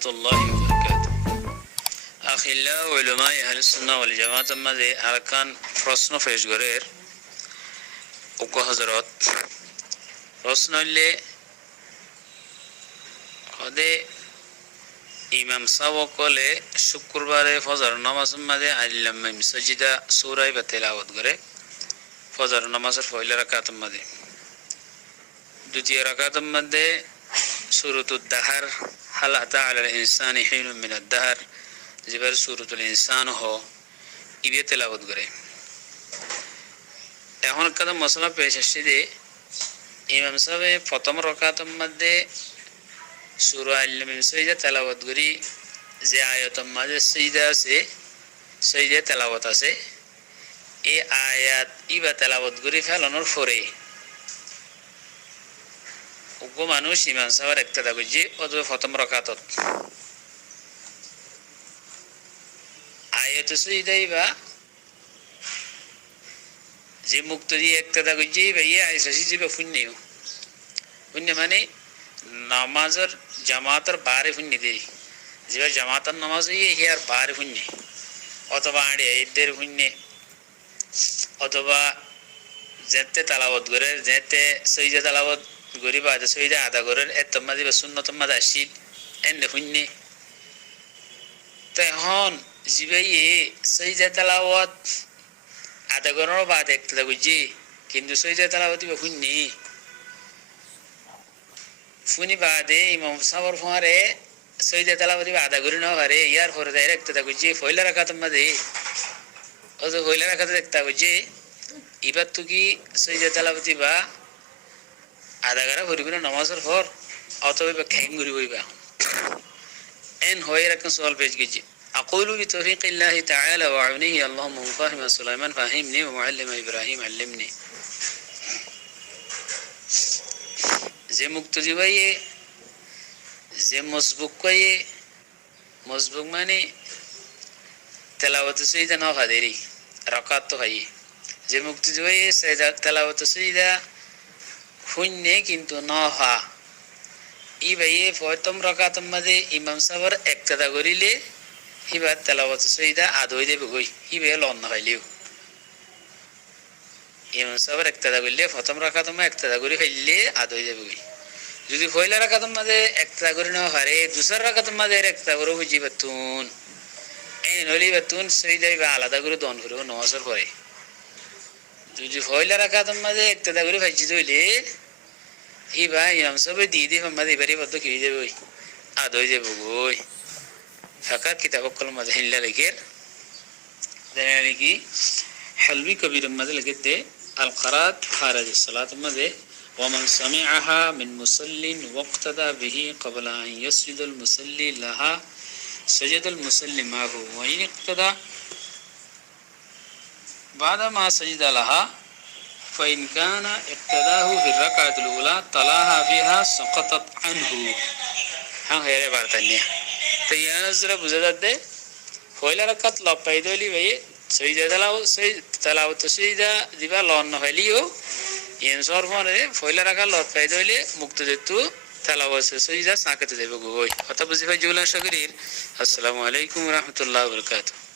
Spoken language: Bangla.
রহমতুল্লাহি ওয়া বারাকাতুহু। আখিল্লা উলামায়ে আহলে সুন্নাহ ওয়াল জামাতের মাঝে আরকান প্রশ্ন পেশ করে উক্ত হযরত প্রশ্ন হইলে হদে ইমাম সাহেব কলে শুক্রবারে ফজর নামাজের মাঝে আল্লাহ সাজিদা সূরা বা তেলাওয়াত করে ফজর নামাজের পয়লা রাকাতের মাঝে দ্বিতীয় রাকাতের মধ্যে সূরাতুদ দাহর হাল আতা আলাল ইনসানি হিনুম মিনাদ দাহর যেবার সূরাতুল ইনসান হো ইবে তেলাওয়াত করে। এখন কাদা মশলা পেশ আসছে যে ইমাম সাহেব প্রথম রাকাতের মধ্যে সূরা আল-মিম সাজিদা তেলাওয়াত করি যে আয়াতের মাঝে সিজদা আছে সিজদা তেলাওয়াত আছে এই আয়াত ইবা তেলাওয়াত করি ফেলানোর পরে উগ্র মানুষ ইমাম সাহেবের ইক্তেদা করছে অথবা প্রথম রাকাতত আয়াত সিজদাই বা যে মুক্তদি ইক্তেদা করছে ভাইয়া আয়াত সিজদা ফুন্নিও ফুন্য মানে নামাজের জামাতের বারে ফুন্নি দেরি যে জামাতের নামাজ হইয়ে হিয়ার বারে ফুন্নি অথবা আড়ে ঈদের ফুন্নি অথবা যেতে তালাওয়াত করে যেতে সইজা তালাওয়াত গরিবা আছে সইজা আদা করে এত মাঝে বা সুন্নত মাঝে আসিল এনে ফুন্নি তো এখন জিবাই সইজা তালাওয়াত আদা করার বাদ একটা বুঝছি কিন্তু সইজা তালাওয়াত বা ফুন্নি ফুনি বাদে ইমাম সাহেবের ফোয়ারে সইদা তেলাওয়াত আদা করি না পারে ইয়ার পরে ডাইরেক্ট তা কইছে পয়লা রাকাতের মধ্যে ও যে পয়লা রাকাতে দেখতা কইছে এবার তো কি সইদা তেলাওয়াত বা আদা করা করিব না নামাজের পর অথবা খেং করিব বা এন হয় এরকম সওয়াল পেশ গেছে আকুলু বিতৌফিকিল্লাহি তাআলা ওয়া আউনিহি আল্লাহুম্মা মুফাহিমা সুলাইমান ফাহিমনি ওয়া মুআল্লিমা ইব্রাহিম আল্লিমনি যে মুক্তজি ভাই যে মজবুক কয়ে মজবুক মানে তেলাওয়াত সিজদা না হাদেরি রাকাত তো হয় যে মুক্তজি ভাই সিজদা তেলাওয়াত সিজদা হুন্নে কিন্তু না হা ই ভাই প্রথম রাকাতের মধ্যে ইমাম সাহেবের ইক্তেদা করিলে হিবা তেলাওয়াত সিজদা আদই দেবে কই হিবে লন না হইলেও ইমাম সাহেবের ইক্তেদা করলে প্রথম রাকাতের মধ্যে ইক্তেদা করি হইলে আদই দেবে কই যদি পয়লা রাকাতের মাঝে একটা করে না পারে দুসরা রাকাতের মাঝে একটা করে বুঝি বাতুন এই নলি বাতুন সইদাই বা আলাদা করে দন করে নমাজের পরে যদি পয়লা রাকাতের মাঝে একটা করে ভাজি দইলে এই ভাই ইমাম সাহেব দিদি মাঝে এবারে বদ্ধ কি যাবে ওই আদ হয়ে যাবে ওই ফাঁকা কিতাব কলম মাঝে হিল্লা লেখের দেখালি কি হালবি কবির মাঝে লেখে দে আল কারাত খারাজ সালাত মাঝে ومن سمعها من مصل واقتدى به قبل أن يسجد المصلي لها سجد المصلي معه وإن اقتدى بعد ما سجد لها فإن كان اقتداه في الركعة الأولى تلاها فيها سقطت عنه ها هي بارتانية تيانزر بزدد فويل ركعت لا بايدولي وي سجد تلاو تسجد دبا لون فليو ইনসার ফোনে পয়লা রাখা লত পাইতে হইলে মুক্ত যেতু তেলাওয়াত সইজা সাকাতে দেব গই কথা বুঝি ভাই জুলা শকরির আসসালামু আলাইকুম ওয়া রাহমাতুল্লাহি ওয়া বারাকাতুহু।